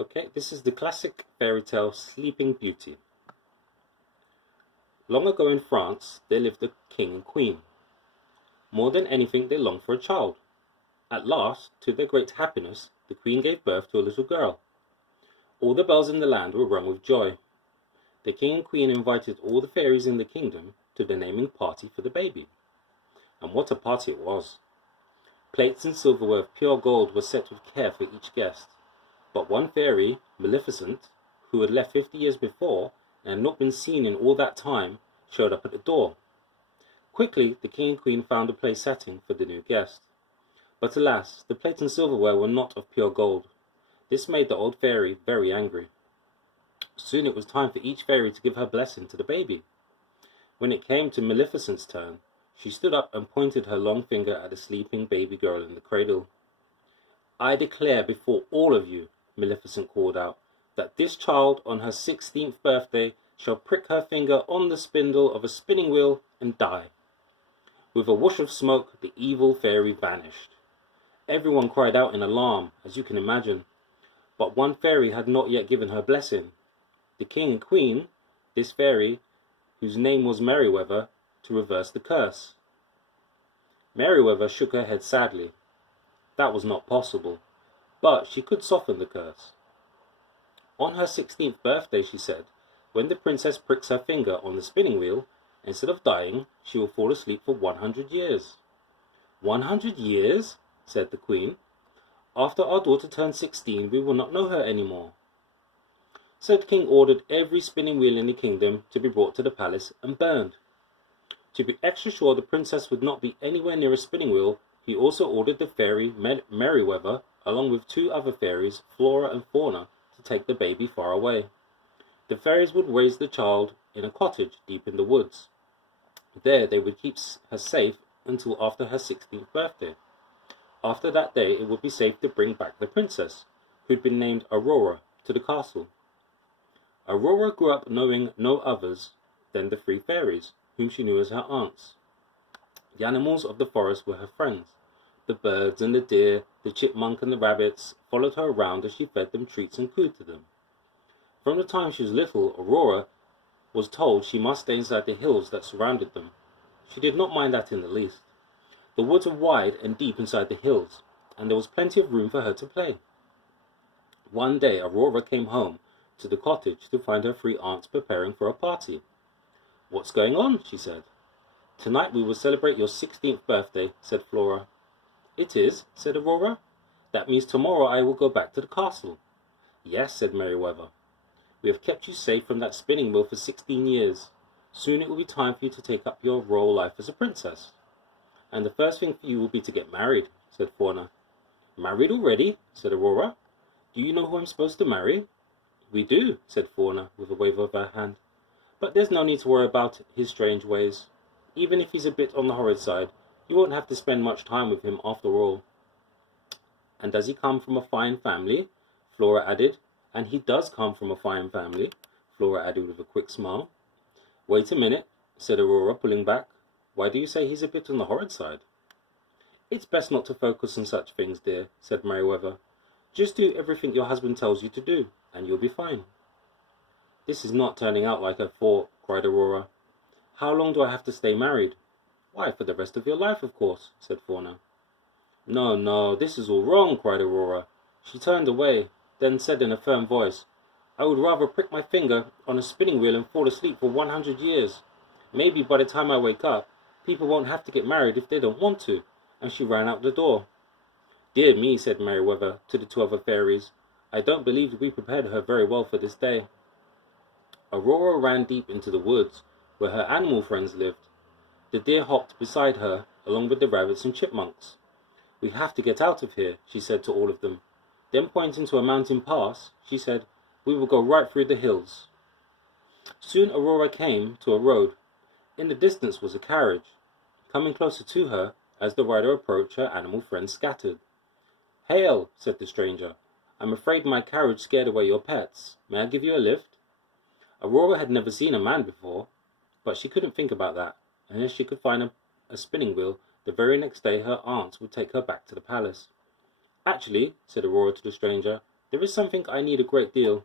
Okay, this is the classic fairy tale Sleeping Beauty. Long ago in France, there lived a king and queen. More than anything, they longed for a child. At last, to their great happiness, the queen gave birth to a little girl. All the bells in the land were rung with joy. The king and queen invited all the fairies in the kingdom to the naming party for the baby. And what a party it was! Plates and silverware of pure gold were set with care for each guest. But one fairy, Maleficent, who had left 50 years before and had not been seen in all that time, showed up at the door. Quickly, the king and queen found a place setting for the new guest. But alas, the plate and silverware were not of pure gold. This made the old fairy very angry. Soon it was time for each fairy to give her blessing to the baby. When it came to Maleficent's turn, she stood up and pointed her long finger at the sleeping baby girl in the cradle. "I declare before all of you," Maleficent called out, "that this child on her 16th birthday shall prick her finger on the spindle of a spinning wheel and die." With a whoosh of smoke, the evil fairy vanished. Everyone cried out in alarm, as you can imagine. But one fairy had not yet given her blessing. The king and queen, this fairy, whose name was Merryweather, to reverse the curse. Merryweather shook her head sadly. That was not possible, but she could soften the curse. On her 16th birthday, she said, when the princess pricks her finger on the spinning wheel, instead of dying, she will fall asleep for 100 years. 100 years? Said the queen. After our daughter turns 16, we will not know her anymore. So the king ordered every spinning wheel in the kingdom to be brought to the palace and burned. To be extra sure the princess would not be anywhere near a spinning wheel, he also ordered the fairy Merryweather, along with 2 other fairies, Flora and Fauna, to take the baby far away. The fairies would raise the child in a cottage deep in the woods. There they would keep her safe until after her 16th birthday. After that day it would be safe to bring back the princess, who'd been named Aurora, to the castle. Aurora grew up knowing no others than the 3 fairies, whom she knew as her aunts. The animals of the forest were her friends. The birds and the deer, the chipmunk and the rabbits followed her around as she fed them treats and cooed to them. From the time she was little, Aurora was told she must stay inside the hills that surrounded them. She did not mind that in the least. The woods were wide and deep inside the hills, and there was plenty of room for her to play. One day Aurora came home to the cottage to find her 3 aunts preparing for a party. "What's going on?" she said. "Tonight we will celebrate your 16th birthday," said Flora. "It is," said Aurora. "That means tomorrow I will go back to the castle." "Yes," said Merryweather. "We have kept you safe from that spinning wheel for 16 years. Soon it will be time for you to take up your royal life as a princess. And the first thing for you will be to get married," said Fauna. "Married already?" said Aurora. "Do you know who I'm supposed to marry?" "We do," said Fauna, with a wave of her hand. "But there's no need to worry about his strange ways. Even if he's a bit on the horrid side, you won't have to spend much time with him after all." "And does he come from a fine family?" Flora added. "And he does come from a fine family," Flora added with a quick smile. "Wait a minute," said Aurora, pulling back. "Why do you say he's a bit on the horrid side?" "It's best not to focus on such things, dear," said Merryweather. "Just do everything your husband tells you to do, and you'll be fine." "This is not turning out like I thought," cried Aurora. "How long do I have to stay married?" "Why, for the rest of your life, of course," said Fauna. "No, no, this is all wrong," cried Aurora. She turned away, then said in a firm voice, "I would rather prick my finger on a spinning wheel and fall asleep for 100 years. Maybe by the time I wake up, people won't have to get married if they don't want to," and she ran out the door. "Dear me," said Merryweather to the 2 other fairies, "I don't believe we prepared her very well for this day." Aurora ran deep into the woods, where her animal friends lived. The deer hopped beside her, along with the rabbits and chipmunks. "We have to get out of here," she said to all of them. Then pointing to a mountain pass, she said, "We will go right through the hills." Soon Aurora came to a road. In the distance was a carriage. Coming closer to her, as the rider approached, her animal friends scattered. "Hail," said the stranger. "I'm afraid my carriage scared away your pets. May I give you a lift?" Aurora had never seen a man before, but she couldn't think about that, unless she could find a spinning wheel. The very next day her aunts would take her back to the palace. "Actually," said Aurora to the stranger, There is something I need a great deal.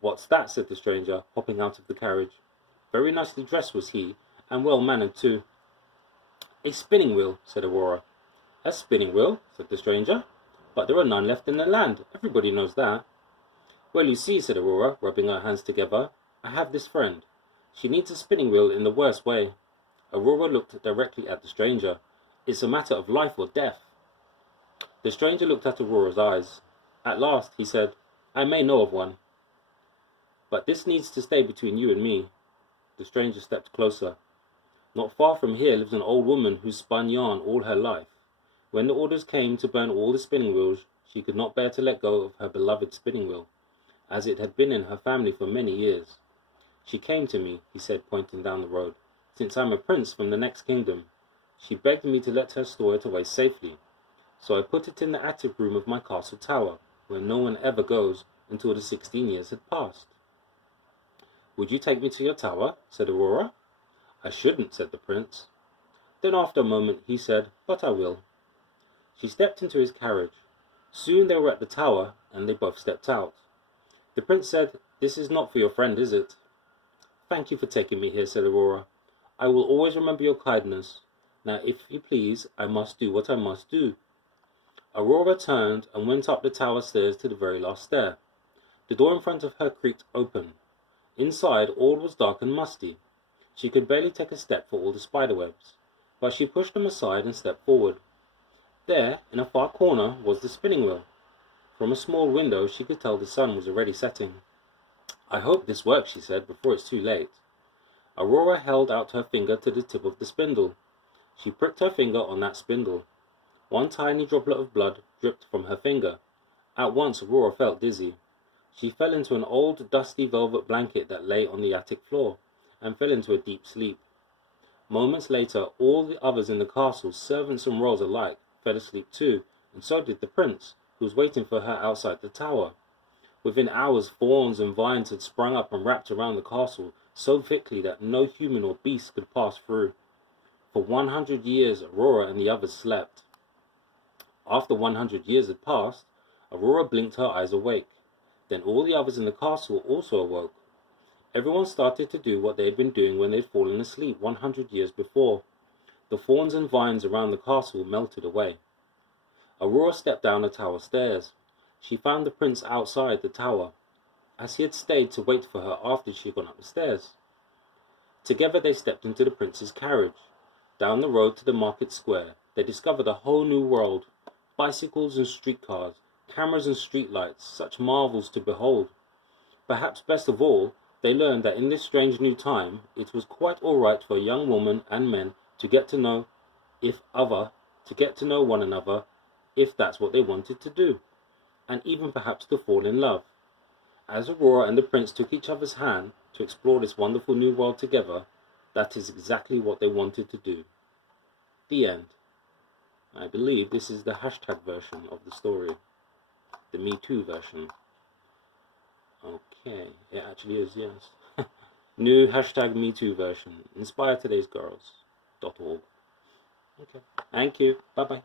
What's that? Said the stranger, hopping out of the carriage. Very nicely dressed was he, and well mannered too. A spinning wheel, said Aurora. A spinning wheel, said the stranger. But there are none left in the land. Everybody knows that. Well, you see, said Aurora, rubbing her hands together, I have this friend. She needs a spinning wheel in the worst way. Aurora looked directly at the stranger. It's a matter of life or death. The stranger looked at Aurora's eyes. At last, he said, I may know of one. But this needs to stay between you and me. The stranger stepped closer. Not far from here lives an old woman who spun yarn all her life. When the orders came to burn all the spinning wheels, she could not bear to let go of her beloved spinning wheel, as it had been in her family for many years. She came to me, he said, pointing down the road, since I'm a prince from the next kingdom. She begged me to let her store it away safely. So I put it in the attic room of my castle tower, where no one ever goes until the 16 years had passed. Would you take me to your tower? Said Aurora. I shouldn't, said the prince. Then after a moment he said, But I will. She stepped into his carriage. Soon they were at the tower, and they both stepped out. The prince said, This is not for your friend, is it? Thank you for taking me here, said Aurora. I will always remember your kindness. Now, if you please, I must do what I must do. Aurora turned and went up the tower stairs to the very last stair. The door in front of her creaked open. Inside, all was dark and musty. She could barely take a step for all the spiderwebs, but she pushed them aside and stepped forward. There, in a far corner, was the spinning wheel. From a small window she could tell the sun was already setting. I hope this works, she said, before it's too late. Aurora held out her finger to the tip of the spindle. She pricked her finger on that spindle. One tiny droplet of blood dripped from her finger. At once Aurora felt dizzy. She fell into an old, dusty velvet blanket that lay on the attic floor, and fell into a deep sleep. Moments later, all the others in the castle, servants and royals alike, fell asleep too, and so did the prince, who was waiting for her outside the tower. Within hours, thorns and vines had sprung up and wrapped around the castle so thickly that no human or beast could pass through. For 100 years, Aurora and the others slept. After 100 years had passed, Aurora blinked her eyes awake. Then all the others in the castle also awoke. Everyone started to do what they had been doing when they had fallen asleep 100 years before. The thorns and vines around the castle melted away. Aurora stepped down the tower stairs. She found the prince outside the tower, as he had stayed to wait for her after she had gone up the stairs. Together they stepped into the prince's carriage. Down the road to the market square, they discovered a whole new world. Bicycles and streetcars, cameras and streetlights, such marvels to behold. Perhaps best of all, they learned that in this strange new time, it was quite all right for a young woman and men to get to know one another, if that's what they wanted to do, and even perhaps to fall in love. As Aurora and the prince took each other's hand to explore this wonderful new world together, that is exactly what they wanted to do. The end. I believe this is the hashtag version of the story. The Me Too version. Okay, it actually is, yes. New hashtag Me Too version. Inspire today's girls.org. Okay, thank you. Bye-bye.